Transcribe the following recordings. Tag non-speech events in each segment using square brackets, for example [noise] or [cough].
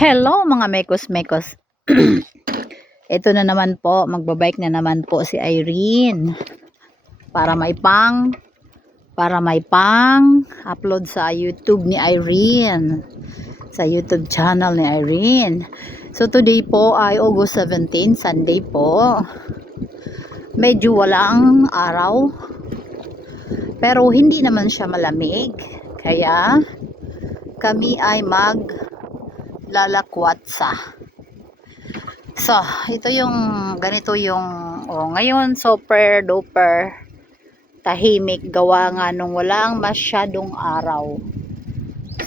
Hello mga mekos-mekos. [clears throat] Ito na naman po, magbabike na naman po si Irene. Para may pang para may pang upload sa YouTube ni Irene. Sa YouTube channel ni Irene. So today po ay August 17, Sunday po. Medyo walang araw. Pero hindi naman siya malamig. Kaya kami ay mag lalakwatsa. So, ito yung ganito yung oh, ngayon super duper tahimik gawa nga nung walang masyadong araw.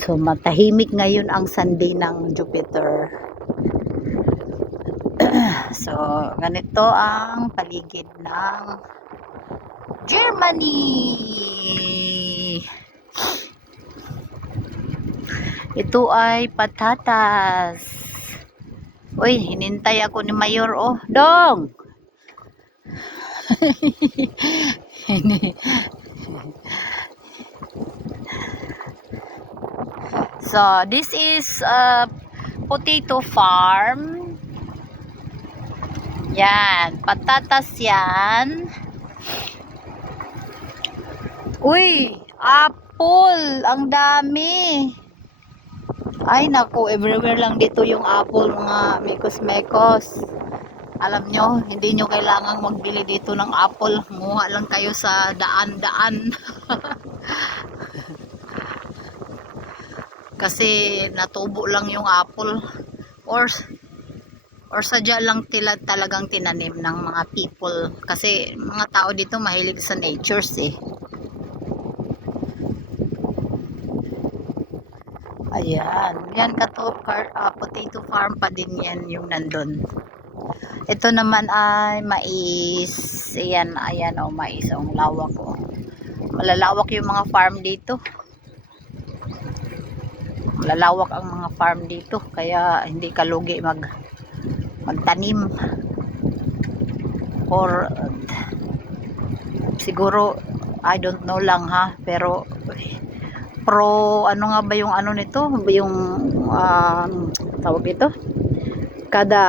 So, matahimik ngayon ang Sunday ng Jupiter. [clears throat] so, ganito ang paligid ng Germany. Ito ay patatas. Uy, hinintay ako ni Mayor, oh. Dong! [laughs] so, this is a potato farm. Yan, patatas yan. Uy, apple, ang dami. Ay naku, everywhere lang dito yung apple mga mekos-mekos. Alam nyo, hindi nyo kailangang magbili dito ng apple. Muha lang kayo sa daan-daan. [laughs] Kasi natubo lang yung apple. Or or sadya lang tila talagang tinanim ng mga people. Kasi mga tao dito mahilig sa natures eh. Ayan. Yan kato, car, ah, potato farm pa din yan yung nandun. Ito naman ay mais. Ayan, ayan o, oh, mais. Ang lawak o. Oh. Malalawak yung mga farm dito. Malalawak ang mga farm dito. Kaya hindi kalugi mag magtanim. Or siguro I don't know lang ha. Pero pro ano nga ba yung ano nito? Yung uh, tawag ito kada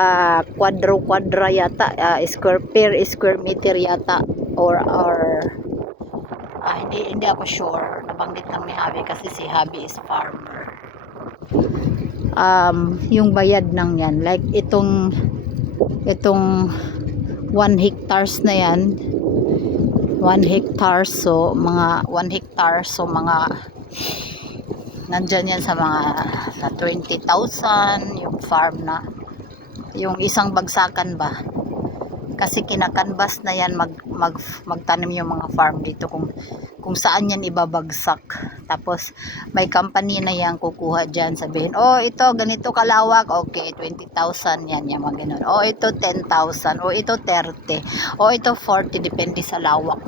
kwadro kwadra yata uh, square per square meter yata or or uh, hindi hindi ako sure. Nabanggit lang ni Habi kasi si Habi is farmer. Um, yung bayad ng yan. Like itong itong 1 hectares na yan 1 hectare so mga 1 hectare so mga nandyan yan sa mga sa 20,000 yung farm na. Yung isang bagsakan ba? Kasi kinakanbas na yan mag, mag, magtanim yung mga farm dito kung, kung saan yan ibabagsak. Tapos may company na yan kukuha dyan sabihin oh ito ganito kalawak. Okay 20,000 yan yan mga ganun. Oh ito 10,000 oh ito 30 oh ito 40 depende sa lawak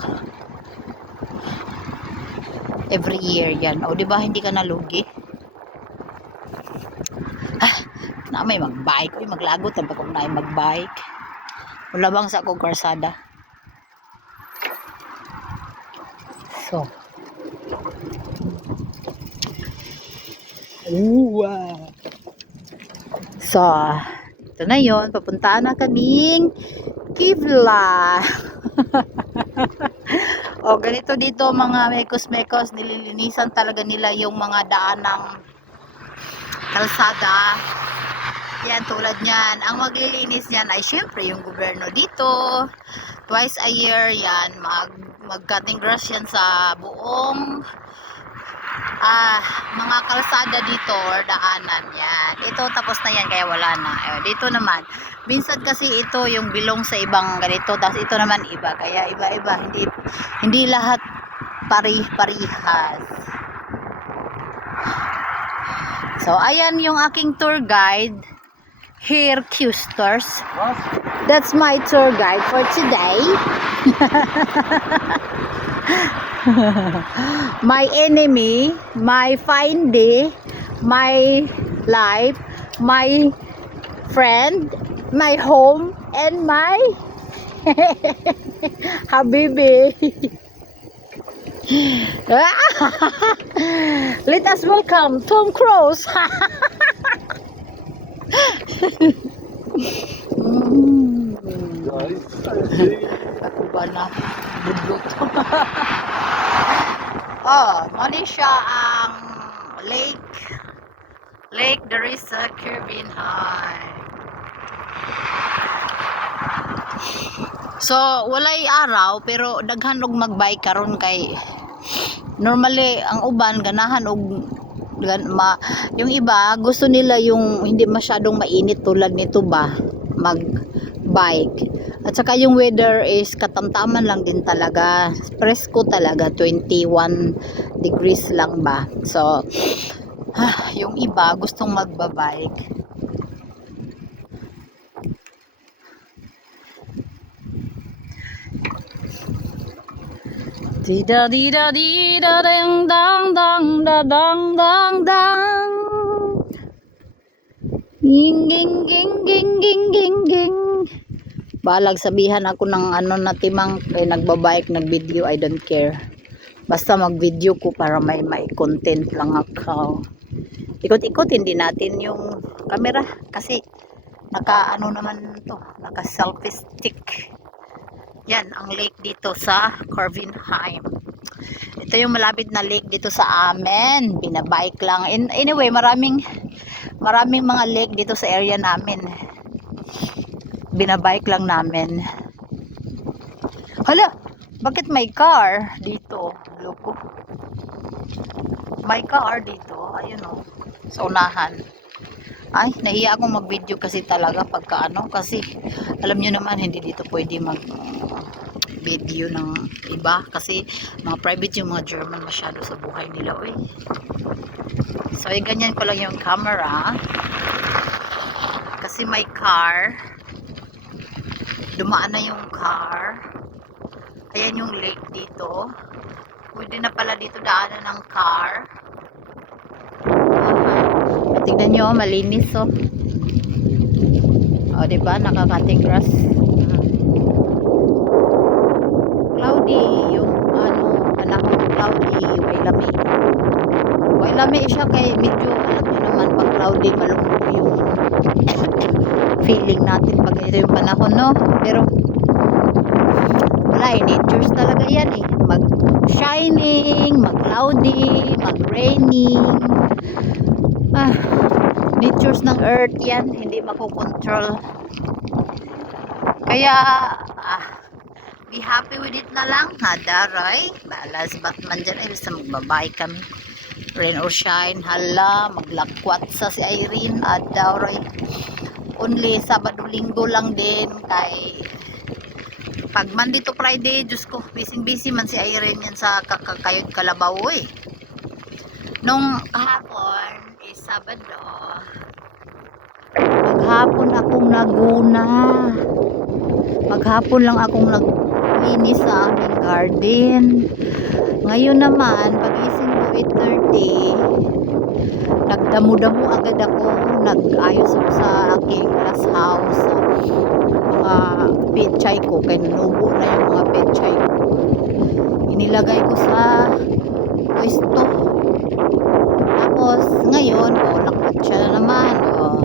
every year yan. O, di ba hindi ka nalugi? Ah, na may magbike. Uy, maglagot ang pag na magbike. Wala bang sa akong karsada? So. Uwa. So, ito na yon Papuntaan na kaming Kivla. [laughs] [laughs] O ganito dito mga mekos-mekos, nililinisan talaga nila yung mga daan ng kalsada. Yan tulad niyan. Ang maglilinis niyan ay syempre yung gobyerno dito. Twice a year yan mag mag-cutting grass yan sa buong ah, mga kalsada dito or daanan yan. Ito tapos na yan kaya wala na. Eh, dito naman. Minsan kasi ito yung bilong sa ibang ganito tapos ito naman iba. Kaya iba-iba hindi hindi lahat pari-parihas. So ayan yung aking tour guide here Custers. That's my tour guide for today [laughs] [laughs] my enemy my findy my life my friend my home and my [laughs] habibi. [laughs] Let us welcome Tom Cruise. Guys, Ako ba na? Budlot. Oh, mali siya ang lake. Lake Darisa Caribbean High. So, walay araw pero daghan og magbike karon kay normally ang uban ganahan og ma, yung iba gusto nila yung hindi masyadong mainit tulad nito ba mag bike at saka yung weather is katamtaman lang din talaga. Presko talaga 21 degrees lang ba? So ah, yung iba gustong magbabike. Dida dida dida dang dang dang da dang dang dang. Ging ging ging ging ging ging ging Balag sabihan ako ng ano na timang eh, nagbabike, nagvideo, I don't care. Basta magvideo ko para may may content lang ako. Ikot-ikot hindi natin yung camera kasi naka ano naman to, naka selfie stick. Yan ang lake dito sa Corvinheim. Ito yung malapit na lake dito sa amin. Binabike lang. In, anyway, maraming maraming mga lake dito sa area namin. Binabike lang namin. Hala, bakit may car dito? Loko. May car dito. Ayun o. Sa unahan. Ay, nahiya akong mag-video kasi talaga pagka ano. Kasi, alam nyo naman, hindi dito pwede mag video ng iba kasi mga private yung mga German masyado sa buhay nila oy. So ay ganyan ko lang yung camera kasi may car dumaan na yung car. Ayan yung lake dito. Pwede na pala dito daanan ng car. Uh, tignan nyo malinis oh. O diba? Nakakating grass. Cloudy yung ano panahon cloudy way lami way lami siya kay medyo alam nyo naman pag cloudy malunggo yung [coughs] feeling natin ito yung panahon no? Pero wala eh natures talaga yan eh. Mag shining mag cloudy mag raining ah natures ng earth yan hindi makokontrol kaya ah be happy with it na lang ha daray balas batman dyan ay basta magbabay kami. Rain or shine hala maglakwat sa si Irene at daray only Sabado Linggo lang din kay pag Monday to Friday Diyos ko busy busy man si Irene yan sa kakakayod kalabaw eh. Nung kahapon is Sabado maghapon akong naguna. Maghapon lang akong naglinis sa aming garden. Ngayon naman pagising ko 8.30 nagdamo-damo agad ako nag-ayos ako sa aking glass house mga pechay ko kaya nanubo na yung mga pechay ko. Inilagay ko sa pwesto. Tapos ngayon oh, lakwat siya na naman oh.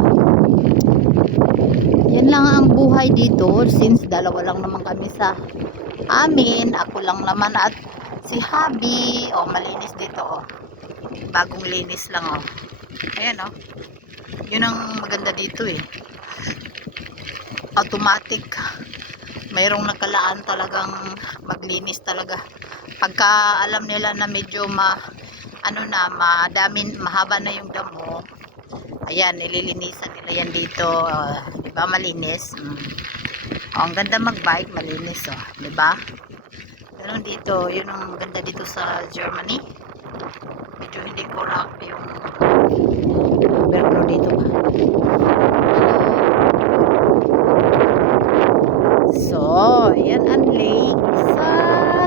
yan lang ang buhay dito since dalawa lang naman kami sa amin ako lang naman at si Habi. Oh malinis dito oh bagong linis lang oh. Ayan oh. Yun ang maganda dito eh. Automatic. Mayroong nakalaan talagang maglinis talaga. Pagka alam nila na medyo ma ano na madami mahaba na yung damo ayan nililinisan nila yan dito uh, di ba malinis? Mm. oh, ang ganda magbike malinis oh di ba? Ganun dito yun ang ganda dito sa Germany medyo hindi corrupt yung pero dito so yan ang lake sa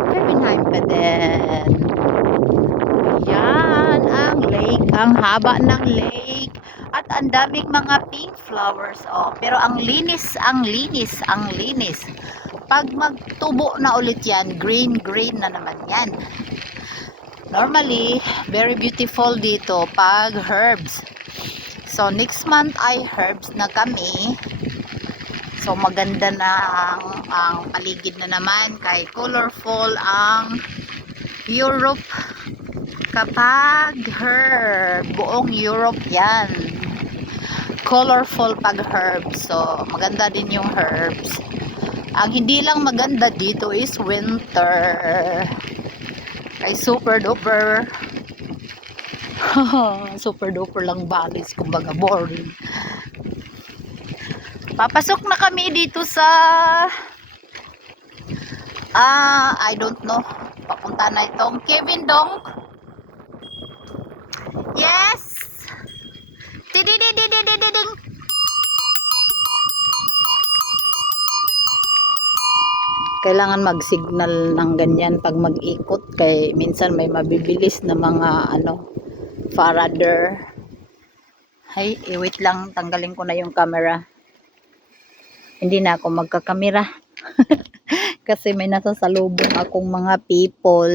Kerbenheim pa din yan ang lake ang haba ng lake at ang daming mga pink flowers oh. Pero ang linis ang linis ang linis. Pag magtubo na ulit yan green green na naman yan normally very beautiful dito pag herbs So, next month ay herbs na kami. So, maganda na ang, ang paligid na naman. Kay colorful ang Europe kapag herb. Buong Europe yan. Colorful pag herbs. So, maganda din yung herbs. Ang hindi lang maganda dito is winter. Ay super duper. super duper lang balis. Kumbaga boring. Papasok na kami dito sa Ah, I don't know. Papunta na itong Kevin Dong. Yes. Dididididididing. Kailangan mag-signal ng ganyan pag mag-ikot kay minsan may mabibilis na mga ano farader. Hay, eh, wait lang, tanggalin ko na yung camera. Hindi na ako magkakamera. [laughs] Kasi may nasasalubong akong mga people.